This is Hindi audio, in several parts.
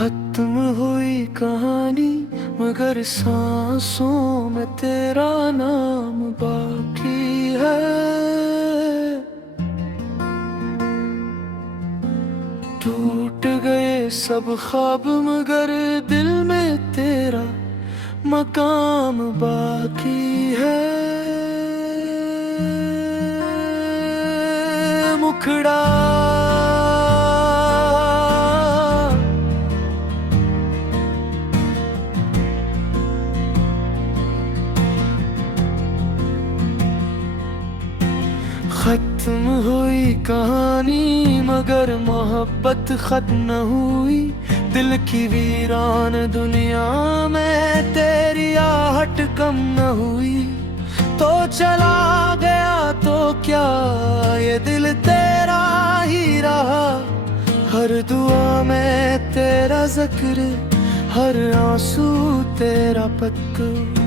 खत्म हुई कहानी मगर सांसों में तेरा नाम बाकी है। टूट गए सब ख्वाब मगर दिल में तेरा मकाम बाकी है। मुखड़ा खत्म हुई कहानी मगर मोहब्बत खत्म न हुई। दिल की वीरान दुनिया में तेरी आहट कम न हुई। तो चला गया तो क्या ये दिल तेरा ही रहा। हर दुआ में तेरा जिक्र, हर आंसू तेरा पत्थर।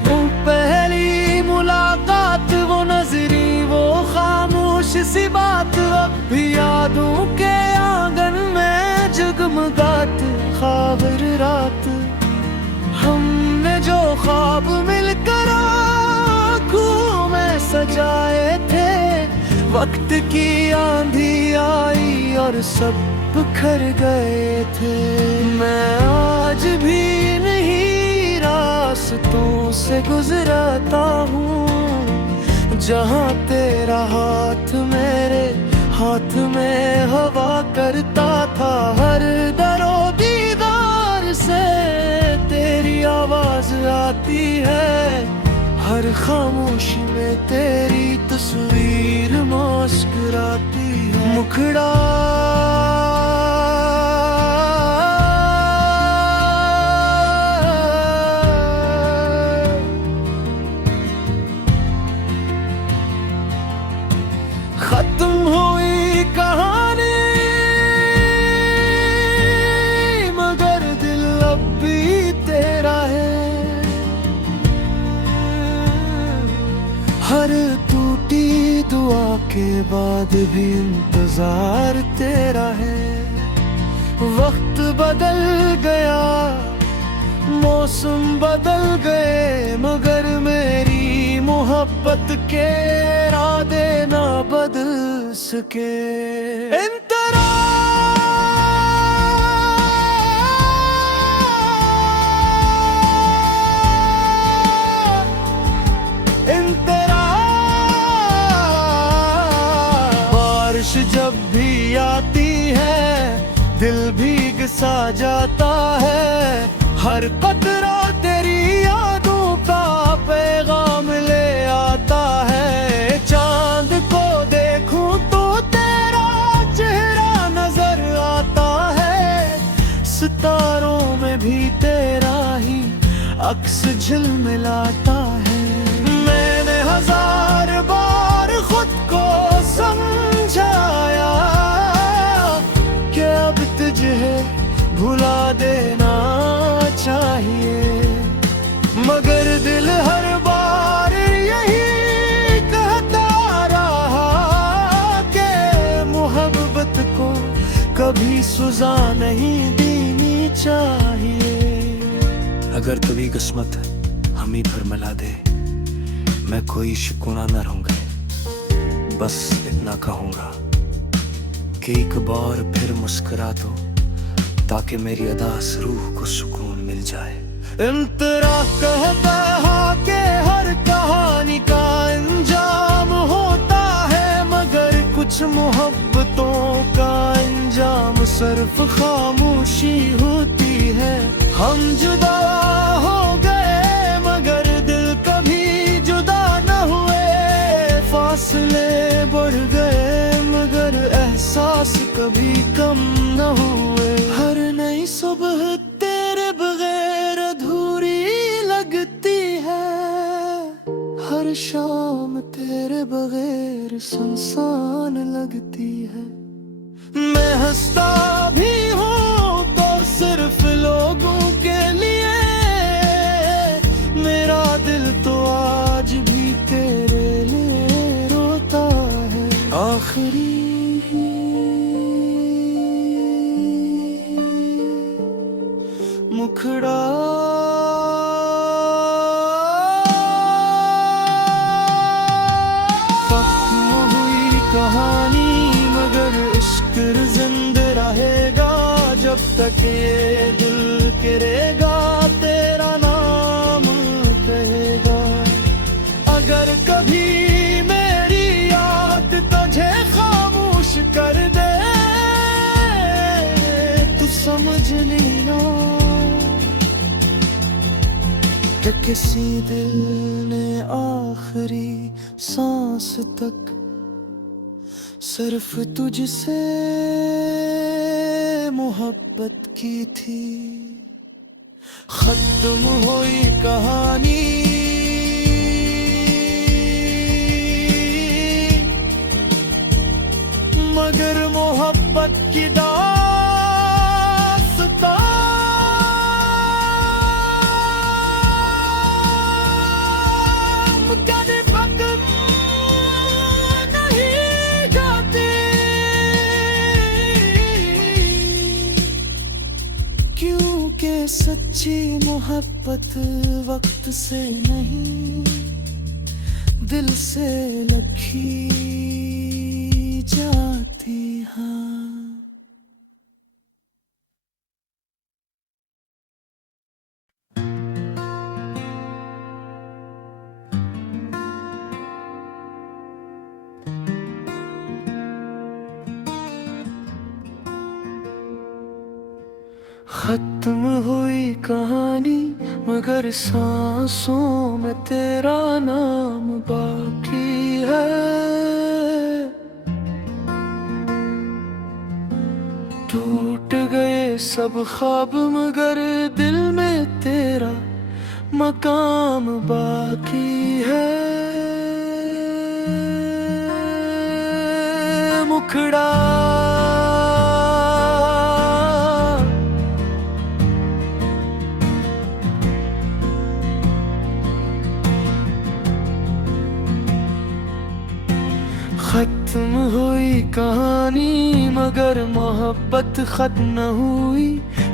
वो पहली मुलाकात, वो नजरी, वो खामोश सी बात अब भी यादों के आंगन में जगमगात। ख्वाब रात हमने जो ख्वाब मिलकर आँखों में सजाए थे, वक्त की आंधी आई और सब बिखर गए थे। मैं आज भी नहीं रास्तों से गुजरता हूँ जहाँ तेरा हाथ मेरे हाथ में हवा करता था। हर दरो दीदार से तेरी आवाज आती है, हर खामोशी में तेरी तस्वीर मुस्कुराती है। मुखड़ा खत्म हुई कहानी मगर दिल अब भी तेरा है। हर टूटी दुआ के बाद भी इंतजार तेरा है। वक्त बदल गया, मौसम बदल गए मगर मेरी मोहब्बत के इरादे ना बदल सके। इंतरा इंतरा बारिश जब भी आती है दिल भीग सा जाता है। हर कतरा तेरी यादों का पैगाम ले आता है। चांद को देखूं तो तेरा चेहरा नजर आता है। सितारों में भी तेरा ही अक्स झिलमिलाता है। मैंने हजार बार खुद को समझाया कि अब तुझे भुला देना चाहिए, मगर दिल हर बार यही कहता रहा कि मोहब्बत को कभी सुजा नहीं देनी चाहिए। अगर कभी किस्मत हम ही पर मिला दे, मैं कोई शिकवा न रहूंगा। बस इतना कहूंगा कि एक बार फिर मुस्कुरा दो ताकि मेरी अदास रूह को सुकून मिल जाए। इंतरा कहता है कि हर कहानी का अंजाम होता है, मगर कुछ मोहब्बतों का अंजाम सिर्फ खामोशी होती है। हम जुदा हो गए मगर दिल कभी जुदा न हुए। फासले बढ़ गए मगर एहसास कभी कम न हुए। हर नई सुबह तेरे बगैर अधूरी लगती है। हर शाम तेरे बगैर सुनसान लगती है। मैं हंसता भी हूँ तो सिर्फ लोगों के लिए। मेरा दिल तो आज भी तेरे लिए रोता है। आखिरी मुखड़ा खत्म हुई कहानी मगर इश्क जिंदा रहेगा जब तक ये दिल करेगा तेरा नाम कहेगा। अगर कभी मेरी याद तुझे खामोश कर दे तो समझ लेना कि किसी दिल ने आखिरी सांस तक सिर्फ तुझसे मोहब्बत की थी। खत्म हुई कहानी मगर मोहब्बत की क्योंकि सच्ची मोहब्बत वक्त से नहीं दिल से लखी जाती। हाँ खत्म हुई कहानी मगर सांसों में तेरा नाम बाकी है। टूट गए सब ख्वाब मगर दिल में तेरा मकाम बाकी है। मुखड़ा खत्म हुई कहानी मगर मोहब्बत खत्म न हुई।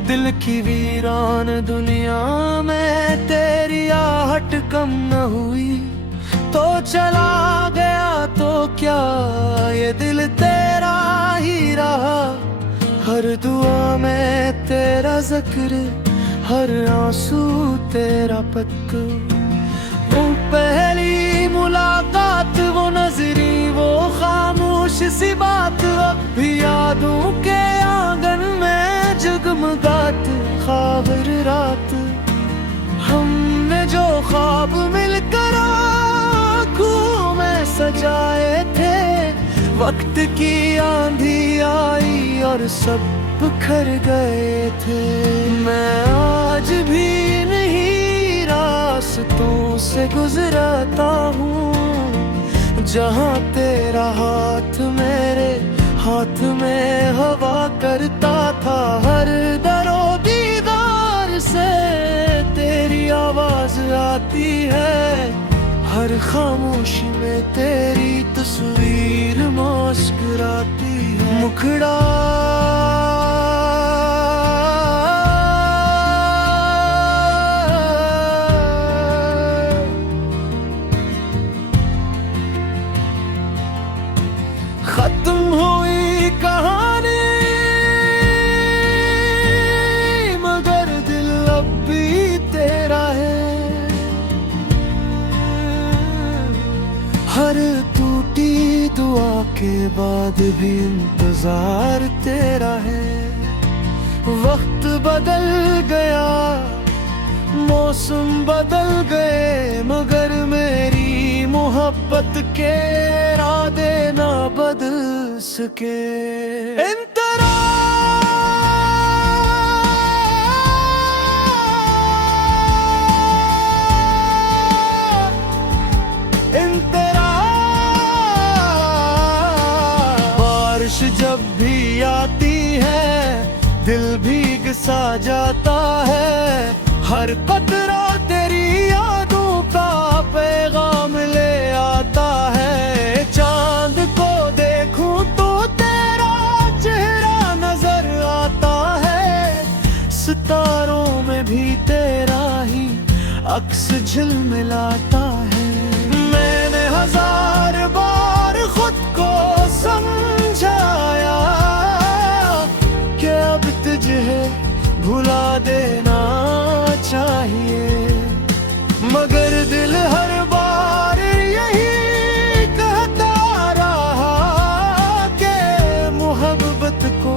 दिल की वीरान दुनिया में तेरी आहट कम न हुई। तो चला गया तो क्या ये दिल तेरा ही रहा। हर दुआ में तेरा जिक्र हर आंसू तेरा पत्थर। वो पहली मुलाकात वो नजरी वो खामोश सी बात अब भी यादों के आंगन में जगमगात ख्वाब रात। हमने जो ख्वाब मिलकर आँखों में सजाए थे वक्त की आंधी आई और सब बिखर गए थे। मैं आज भी नहीं रास्तों से गुजरता हूँ जहाँ तेरा हाथ मेरे हाथ में हवा करता था। हर दरो दीदार से तेरी आवाज आती है। हर खामोशी में तेरी तस्वीर मुस्कुराती है। मुखड़ा खत्म हुई कहानी मगर दिल अब भी तेरा है। हर टूटी दुआ के बाद भी इंतजार तेरा है। वक्त बदल गया मौसम बदल गए मगर मेरी मोहब्बत के इरादे ना बदल सके। बारिश जब भी आती है दिल भीग सा जाता है। हर कतरा तेरी यादों का पैगाम ले आता है। चांद को देखूं तो तेरा चेहरा नजर आता है। सितारों में भी अक्स झिलमिलाता है। मैंने 1000 बार खुद को समझाया कि अब तुझे भुला देना चाहिए, मगर दिल हर बार यही कहता रहा कि मोहब्बत को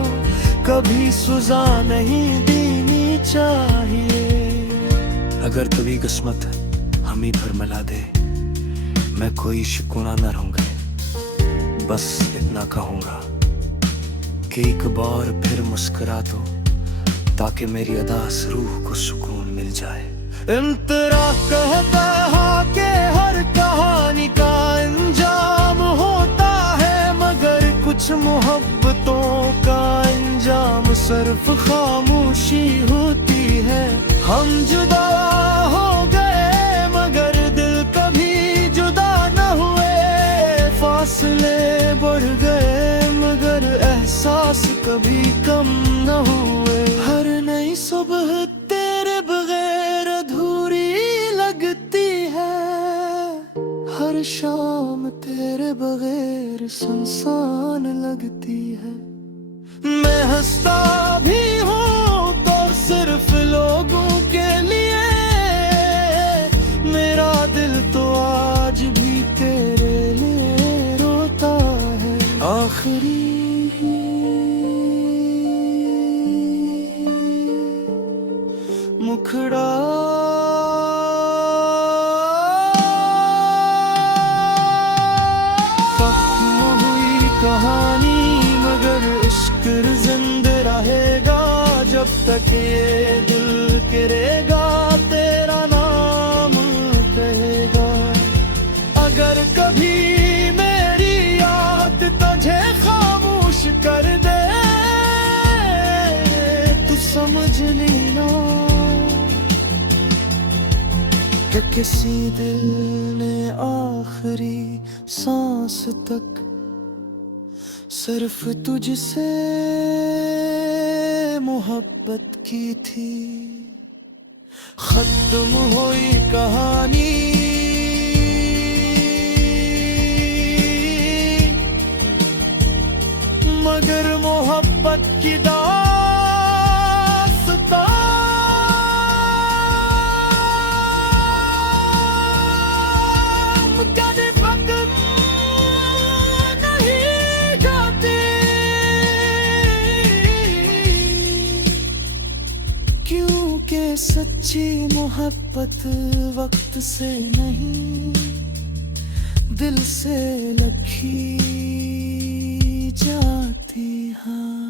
कभी सज़ा नहीं देनी चाहिए। अगर कभी किस्मत हम ही पर मिला दे, मैं कोई शिकवा न रहूंगा, बस इतना कहूंगा कि एक बार फिर मुस्कुरा दो, ताकि मेरी अदास रूह को सुकून मिल जाए। इंतरा कहता है कि हर कहानी का अंजाम होता है, मगर कुछ मोहब्बतों का अंजाम सिर्फ खामोशी होती है। हम जुदा हो गए मगर दिल कभी जुदा न हुए, फासले बढ़ गए मगर एहसास कभी कम न हुए। हर नई सुबह तेरे बगैर अधूरी लगती है, हर शाम तेरे बगैर सुनसान लगती है। मैं हंसता भी हूँ तो सिर्फ लोगों के लिए, मेरा दिल तो आज भी तेरे लिए रोता है। आखिरी मुखड़ा खत्म हुई कहानी, मगर इश्क जिंदा रहेगा जब तक ये दिल करेगा तेरा नाम कहेगा। अगर कभी मेरी याद तुझे खामोश कर दे तो समझ लेना कि किसी दिल ने आखिरी सांस तक सिर्फ तुझसे मोहब्बत की थी। खत्म हुई कहानी, मगर मोहब्बत की दास्तां कभी खत्म नहीं जाती, क्योंकि सच्ची मोहब्बत वक्त से नहीं दिल से लखी जाती। हाँ,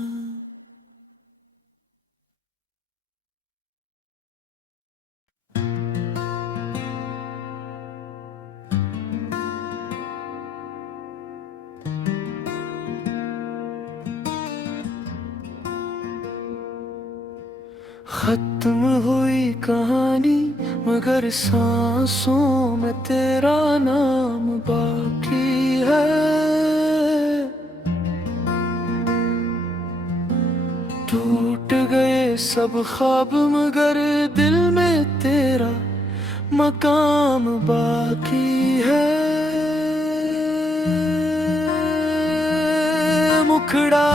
खत्म हुई कहानी, मगर सांसों में तेरा नाम बाकी है। टूट गए सब ख्वाब मगर दिल में तेरा मकाम बाकी है। मुखड़ा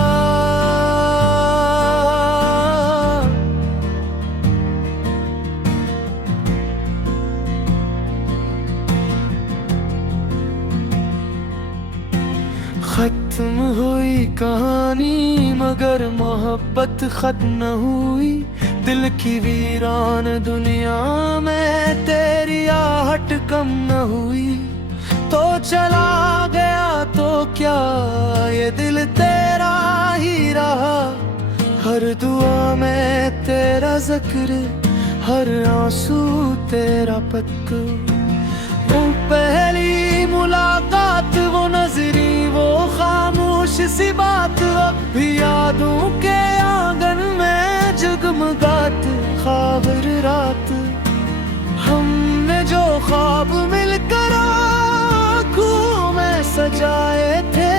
खत्म हुई कहानी, मगर मोहब्बत खत्म न हुई। दिल की वीरान दुनिया में तेरी आहट कम न हुई। तो चला गया तो क्या ये दिल तेरा ही रहा, हर दुआ में तेरा जिक्र, हर आंसू तेरा पत्थर। वो पहली मुलाकात, वो नजरी, वो खामोश सी बात, अब भी यादों के आंगन में जगमगात ख्वाब रात। हमने जो ख्वाब मिलकर आँखों में सजाए थे,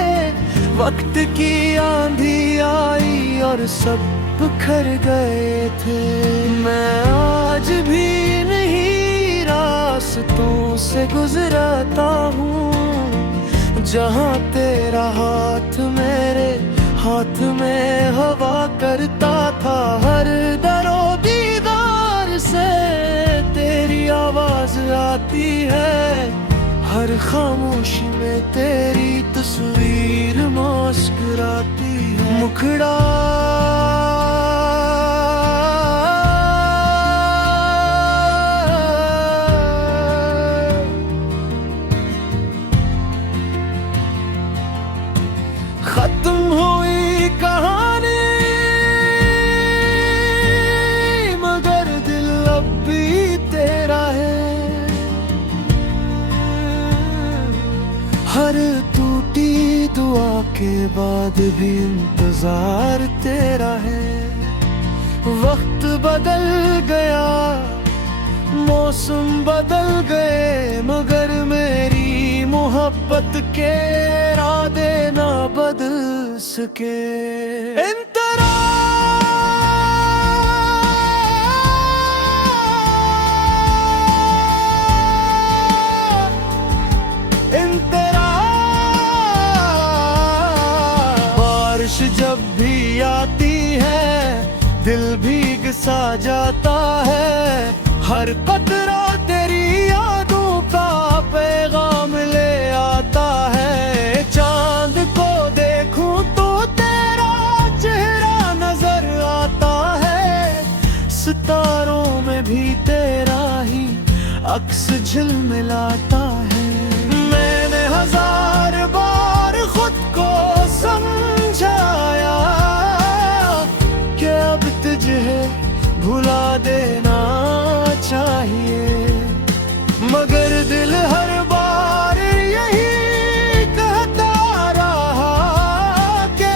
वक्त की आंधी आई और सब बिखर गए थे। मैं आज भी नहीं से गुजरता हूँ, जहाँ तेरा हाथ मेरे हाथ में हवा करता था। हर दरो दीदार से तेरी आवाज आती है, हर खामोशी में तेरी तस्वीर मुस्कुराती है। मुखड़ा खत्म हुई कहानी, मगर दिल अब भी तेरा है। हर टूटी दुआ के बाद भी इंतजार तेरा है। वक्त बदल गया, मौसम बदल गए, मगर मेरी मोहब्बत के इरादे ना बदल सके। इंतरा इंतरा बारिश जब भी आती है, दिल भीग सा जाता है। हर कतरा तेरी यादों का पैगाम ले आता है। चांद को देखूं तो तेरा चेहरा नजर आता है, सितारों में भी तेरा ही अक्स झिलमिलाता है। मैंने हजार बार खुद को समझाया कि अब तुझे भुला देना चाहिए, मगर दिल हर बार यही कहता रहा कि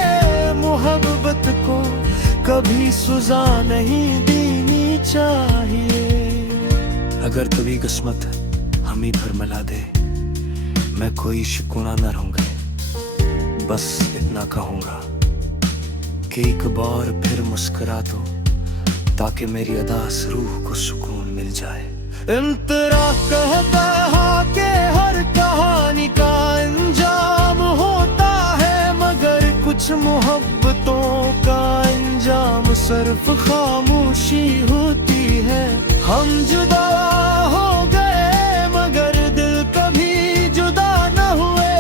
मोहब्बत को कभी सुजा नहीं देनी चाहिए। अगर कभी किस्मत हम ही पर मिला दे, मैं कोई शिकवा न रहूंगा। बस इतना कहूंगा कि एक बार फिर मुस्कुरा दो, ताकि मेरी अदास रूह को सुकून मिल जाए। इंतरा कहता है कि हर कहानी का अंजाम होता है, मगर कुछ मोहब्बतों का अंजाम सिर्फ खामोशी होती है। हम जुदा हो गए मगर दिल कभी जुदा न हुए,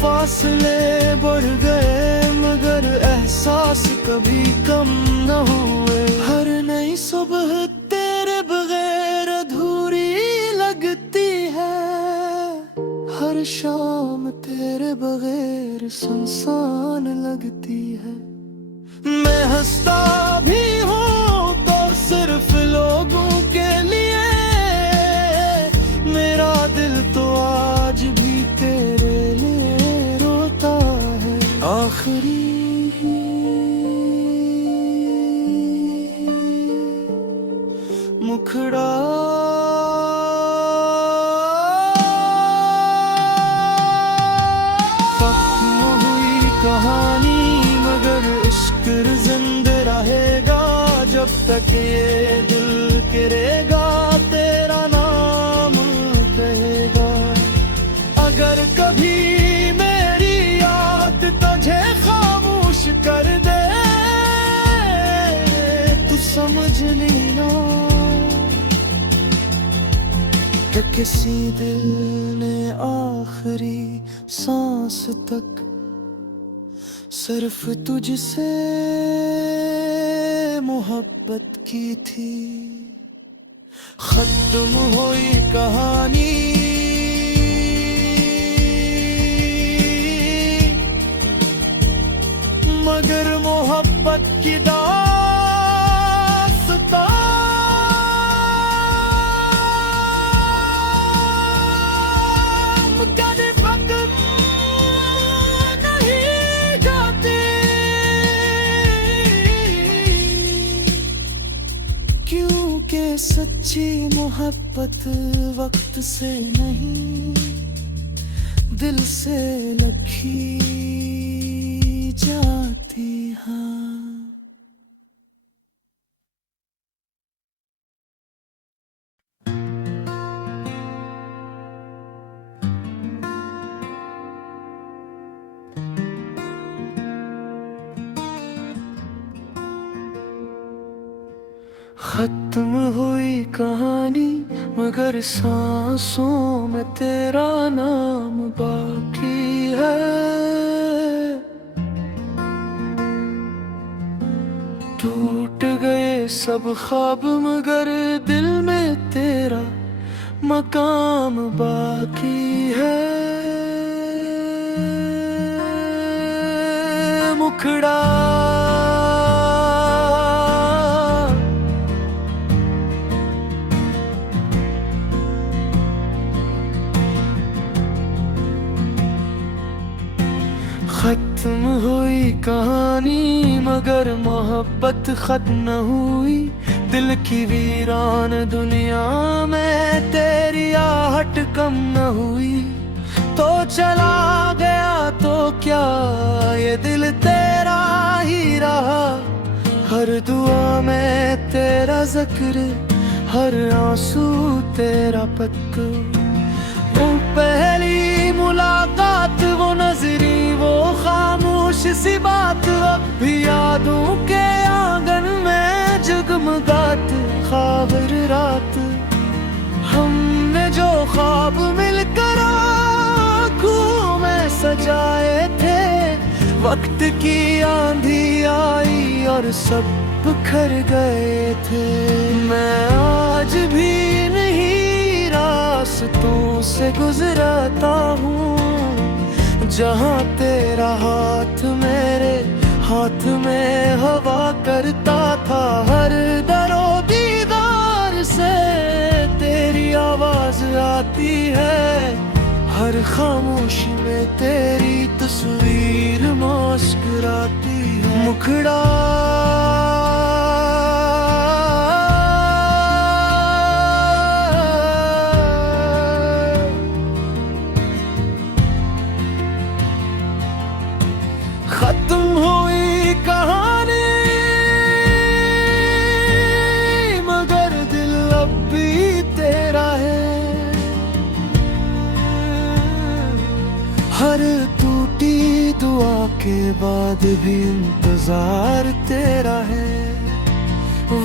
फासले बढ़ गए मगर एहसास कभी कम न हुए। हर नई सुबह तेरे बगैर अधूरी लगती है, हर शाम तेरे बगैर सुनसान लगती है। मैं हंसता भी हूँ तो सिर्फ लोगों के लिए, मेरा दिल तो आज भी तेरे लिए रोता है। आखिरी मुखड़ा खत्म हुई कहानी, मगर इश्क जिंदा रहेगा। जब तक ये दिल करेगा तेरा नाम कहेगा। अगर कभी मेरी याद तुझे खामोश कर दे, तू समझ लेना कि किसी दिल ने आखिरी सांस तक सिर्फ तुझसे मोहब्बत की थी। खत्म हुई कहानी, मगर मोहब्बत की सच्ची मोहब्बत वक्त से नहीं, दिल से लखी जाती। हाँ, कहानी मगर सांसों में तेरा नाम बाकी है। टूट गए सब ख्वाब मगर दिल में तेरा मकाम बाकी है। मुखड़ा खत्म हुई कहानी मगर मोहब्बत खत्म न हुई। दिल की वीरान दुनिया में तेरी आहट कम न हुई। तो चला गया तो क्या ये दिल तेरा ही रहा। हर दुआ में तेरा जिक्र, हर आंसू तेरा पत्थर। वो पहली मुलाकात, वो नजरी, वो खामोश सी बात अब भी यादों के आंगन में जगमगात। ख्वाब रात हमने जो ख्वाब मिलकर आँखों में सजाए थे, वक्त की आंधी आई और सब बिखर गए थे। मैं आज भी नहीं रास्तों से गुजरता हूँ जहाँ तेरा हाथ मेरे हाथ में हवा करता था। हर दरो दीदार से तेरी आवाज आती है, हर खामोशी में तेरी तस्वीर मुस्कुराती है। मुखड़ा खत्म हुई कहानी मगर दिल अब भी तेरा है। हर टूटी दुआ के बाद भी इंतजार तेरा है।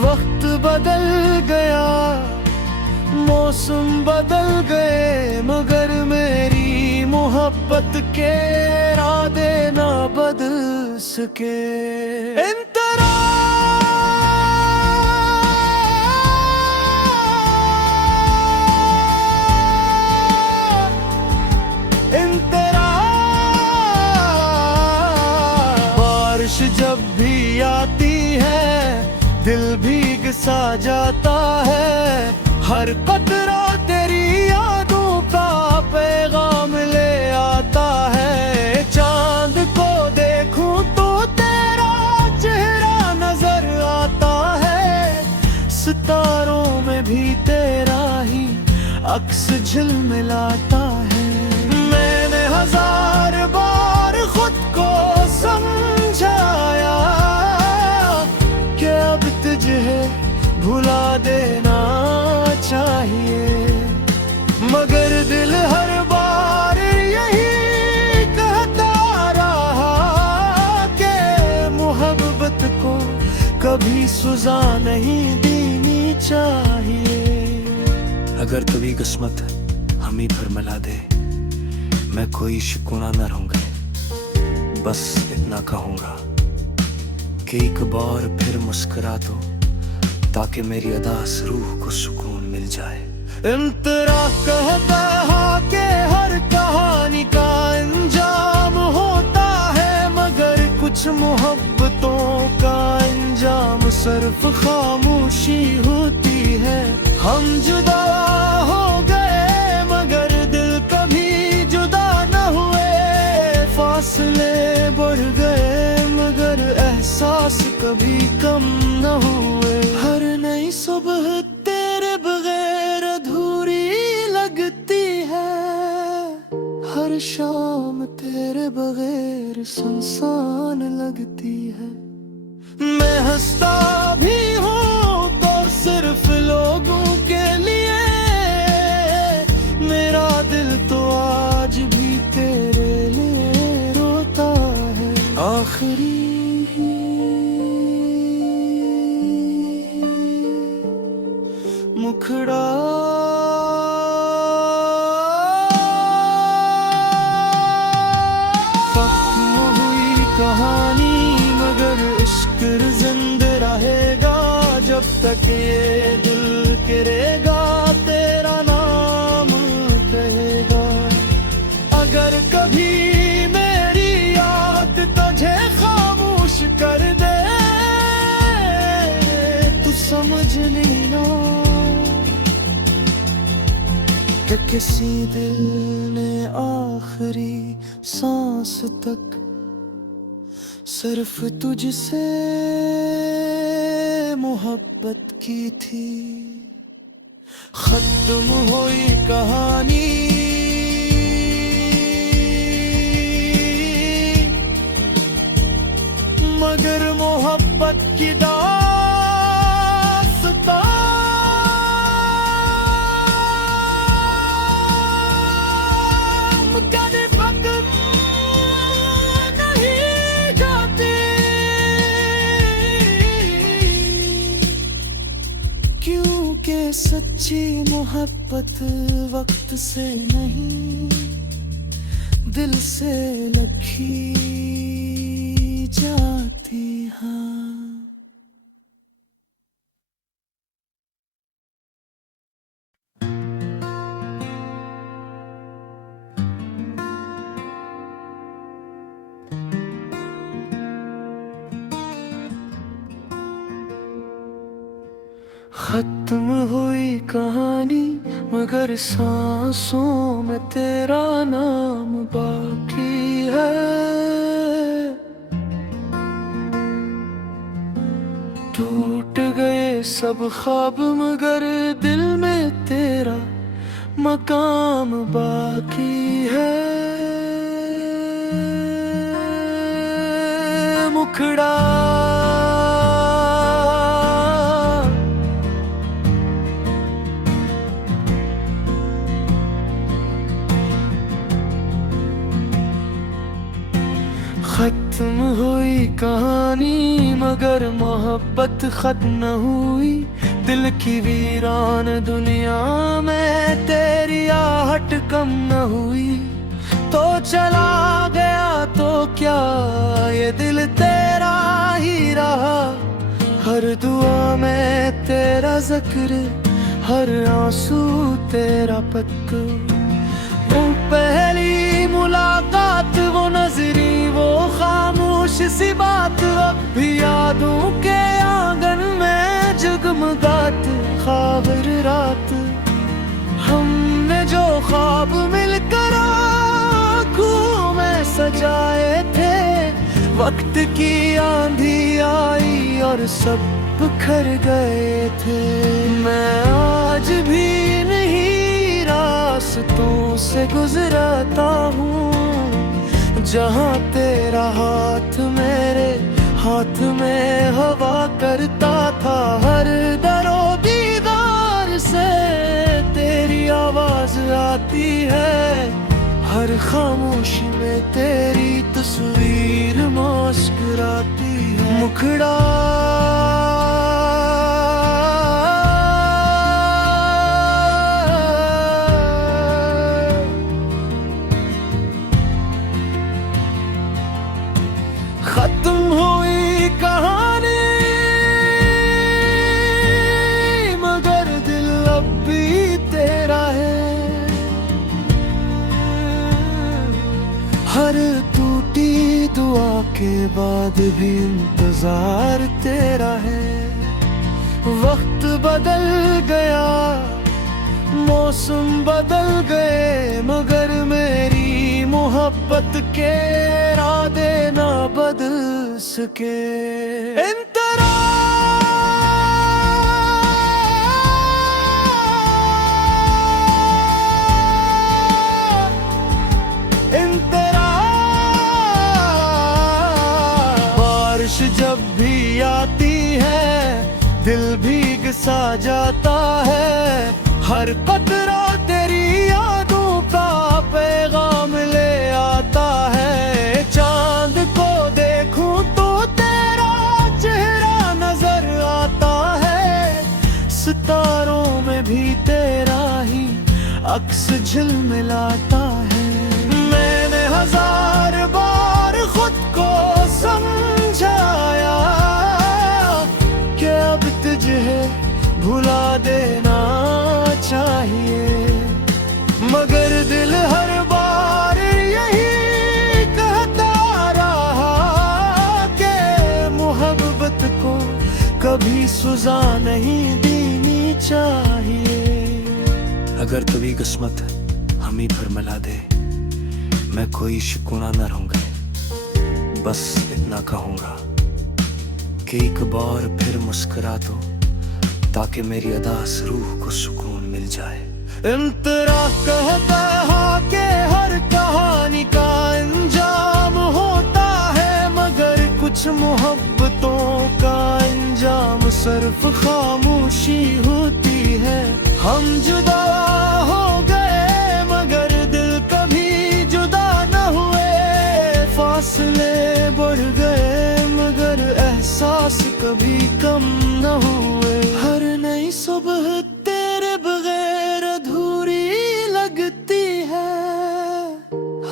वक्त बदल गया, मौसम बदल गए मगर मेरी मोहब्बत के इरादे ना बदल सके। इंतरा इंतरा बारिश जब भी आती है दिल भीग सा जाता है। हर कतरा तेरी यादों का पैगाम ले आता है। चांद को देखूं तो तेरा चेहरा नजर आता है। सितारों में भी तेरा ही अक्स झिलमिलाता है। मैंने हजार बार खुद को समझाया कि अब तुझे भुला देना चाहिए, मगर दिल हर बार यही कहता रहा कि मोहब्बत को कभी सजा नहीं देनी चाहिए। अगर कभी किस्मत हम ही पर मिला दे, मैं कोई शिकवा न रहूंगा। बस इतना कहूंगा कि एक बार फिर मुस्कुरा दो ताकि मेरी अदास रूह को सुकून मिल जाए। इंतरा कहता है कि हर कहानी का अंजाम होता है, मगर कुछ मोहब्बतों का अंजाम सिर्फ खामोशी होती है। हम जुदा हो गए मगर दिल कभी जुदा न हुए। फासले बढ़ गए मगर एहसास कभी कम न हुए। हर नई सुबह तेरे बगैर अधूरी लगती है। हर शाम तेरे बगैर सुनसान लगती है। मैं हंसता भी हूँ तो सिर्फ लोगों के लिए। मेरा दिल तो आज भी तेरे लिए रोता है। आखिरी मुख मुखड़ा खत्म हुई कहानी मगर इश्क जिंदा रहेगा जब तक ये दिल करेगा तेरा नाम कहेगा। अगर कभी मेरी याद तुझे खामोश कर दे तू समझ लेना कि किसी दिल ने आखिरी सांस तक सिर्फ तुझसे मोहब्बत की थी। खत्म हुई कहानी मगर मोहब्बत की क्योंकि सच्ची मोहब्बत वक्त से नहीं दिल से लगी जाती। हाँ खत्म हुई कहानी मगर सांसों में तेरा नाम बाकी है। टूट गए सब ख्वाब मगर दिल में तेरा मकाम बाकी है। मुखड़ा खत्म हुई कहानी मगर मोहब्बत खत्म न हुई। दिल की वीरान दुनिया में तेरी आहट कम न हुई। तो चला गया तो क्या ये दिल तेरा ही रहा। हर दुआ में तेरा जिक्र हर आंसू तेरा पत्थर। वो पहली मुलाकात वो नजरी वो खामोश सी बात अब भी यादों के आंगन में जगमगात ख्वाब रात। हमने जो ख्वाब मिलकर आँखों में सजाए थे वक्त की आंधी आई और सब बिखर गए थे। मैं आज भी नहीं रास्तों से गुजरता हूँ जहाँ तेरा हाथ मेरे हाथ में हवा करता था। हर दरो दीदार से तेरी आवाज आती है। हर खामोशी में तेरी तस्वीर मुस्कुराती है। मुखड़ा खत्म हुई कहानी मगर दिल अब भी तेरा है। हर टूटी दुआ के बाद भी इंतजार तेरा है। वक्त बदल गया मौसम बदल गए मगर मेरी मोहब्बत के इरादे ना बदल सके। बारिश जब भी आती है दिल भीग सा जाता है। हर कतरा तेरी यादों का पैगाम ले आता है। चांद को देखूं तो तेरा चेहरा नजर आता है। सितारों में भी अक्स झिलमिलाता है। मैंने 1000 बार खुद को समझाया कि अब तुझे भुला देना चाहिए, मगर दिल हर बार यही कहता रहा कि मोहब्बत को कभी सज़ा नहीं देनी चाहिए। अगर कभी किस्मत हम ही पर मिला दे, मैं कोई शिकवा न रहूंगा, बस इतना कहूंगा कि एक बार फिर मुस्कुरा दो, ताकि मेरी अदास रूह को सुकून मिल जाए। इंतरा कहता है कि हर कहानी का अंजाम होता है, मगर कुछ मोहब्बतों का अंजाम सिर्फ खामोशी होती है। हम जुदा हो गए मगर दिल कभी जुदा न हुए, फासले बढ़ गए मगर एहसास कभी कम न हुए। हर नई सुबह तेरे बगैर अधूरी लगती है,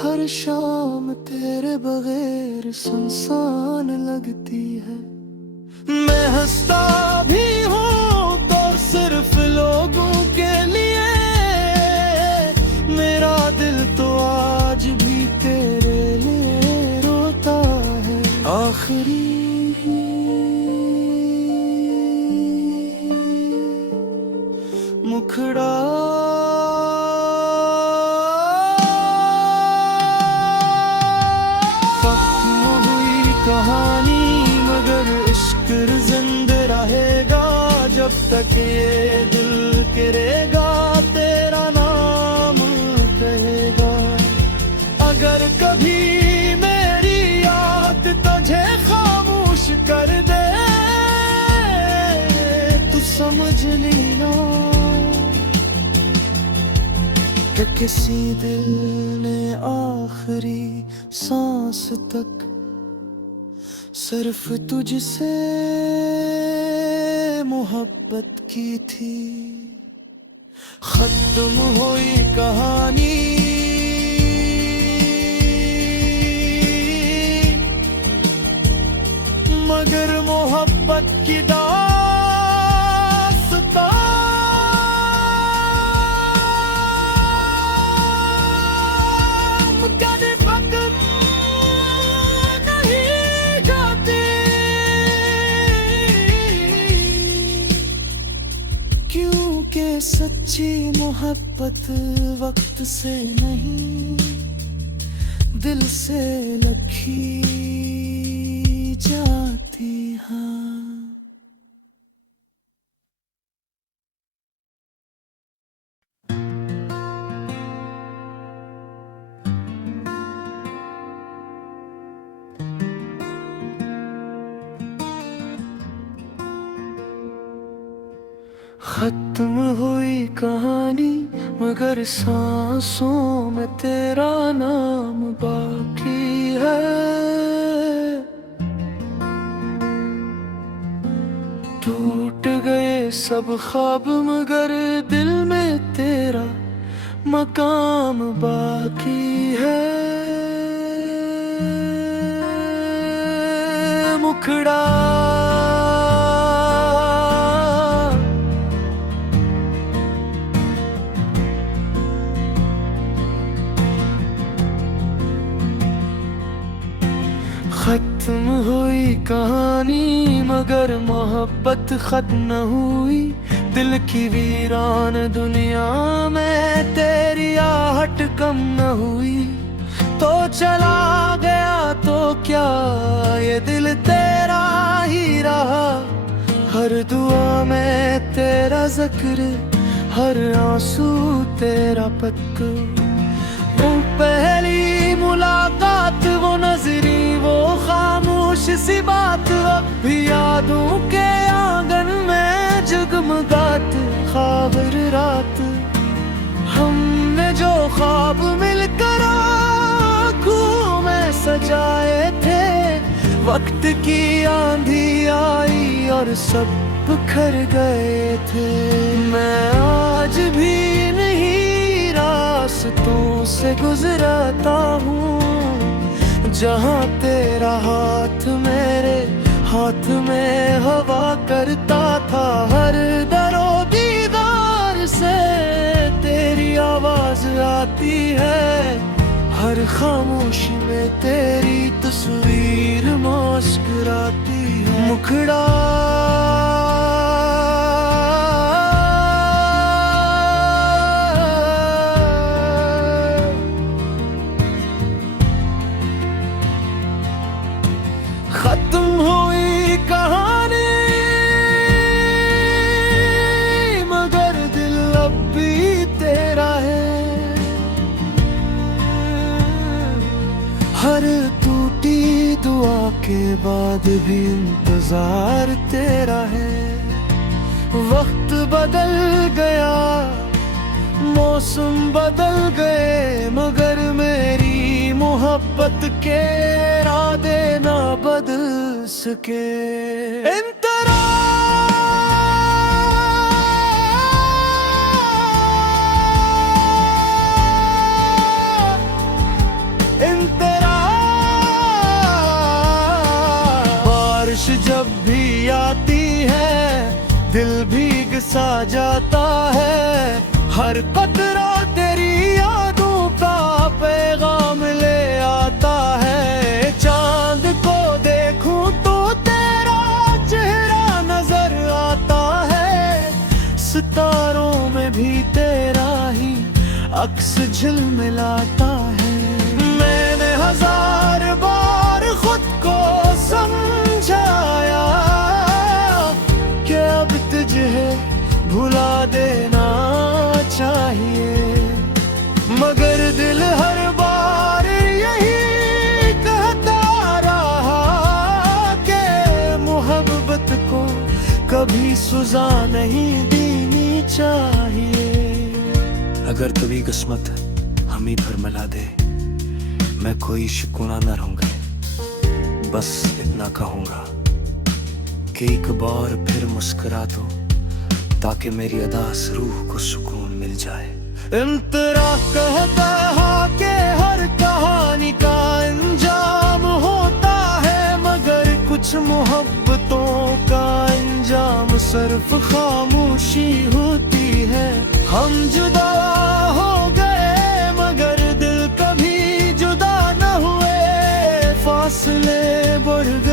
हर शाम तेरे बगैर सुनसान लगती है। मैं हंसता भी हूँ तो सिर्फ लोगों के लिए, मेरा दिल तो आज भी तेरे लिए रोता है। आखिरी मुखड़ा खत्म हुई कहानी, मगर इश्क जिंदा रहेगा जब तक ये दिल करेगा, तेरा नाम कहेगा। अगर कभी मेरी याद तुझे खामोश कर दे, तू समझ लेना कि किसी दिल ने आखिरी सांस तक सिर्फ तुझसे मोहब्बत की थी। खत्म हुई कहानी, मगर मोहब्बत की दास्तां कभी खत्म नहीं जाती, क्योंकि सच्ची मोहब्बत वक्त से नहीं दिल से लखी जाती। हाँ, खत्म हुई कहानी, मगर सांसों में तेरा नाम बाकी है। टूट गए सब ख्वाब मगर दिल में तेरा मकाम बाकी है। मुखड़ा खत्म हुई कहानी, मगर मोहब्बत खत्म न हुई। दिल की वीरान दुनिया में तेरी आहट कम न हुई। तो चला गया तो क्या ये दिल तेरा ही रहा, हर दुआ में तेरा जिक्र, हर आंसू तेरा पक्का। वो पहली मुलाकात, वो नजरी, वो खामोश सी बात, अब भी यादों के आंगन में जगमगात ख्वाब रात। हमने जो ख्वाब मिलकर आँखों में सजाए थे, वक्त की आंधी आई और सब बिखर गए थे। मैं आज भी नहीं राहों से गुजरता हूँ, जहाँ तेरा हाथ मेरे हाथ में हवा करता था। हर दरो दीदार से तेरी आवाज आती है, हर खामोशी में तेरी तस्वीर मुस्कुराती है। मुखड़ा खत्म हुई कहानी, मगर दिल अब भी तेरा है। हर टूटी दुआ के बाद भी इंतजार तेरा है। वक्त बदल गया, मौसम बदल गए, मगर मेरी मोहब्बत के इरादे ना बदल सके। इंतरा इंतरा बारिश जब भी आती है, दिल भीग सा जाता है। हर कतरा तेरी यादों का पैगाम ले आता है। चांद को देखूं तो तेरा चेहरा नजर आता है, सितारों में भी तेरा ही अक्स झिलमिलाता है। मैंने हजार बार खुद को समझाया कि अब तुझे भुला देना चाहिए, मगर दिल हर बार यही कहता रहा कि मोहब्बत को कभी सुजा नहीं देनी चाहिए। अगर कभी किस्मत हम ही पर मिला दे, मैं कोई शिकवा न रहूंगा। बस इतना कहूंगा कि एक बार फिर मुस्कुरा दो, ताकि मेरी अदास रूह को सुकून मिल जाए। इंतरा कहता है कि हर कहानी का अंजाम होता है, मगर कुछ मोहब्बतों का अंजाम सिर्फ खामोशी होती है। हम जुदा हो गए मगर दिल कभी जुदा न हुए, फासले बढ़ गए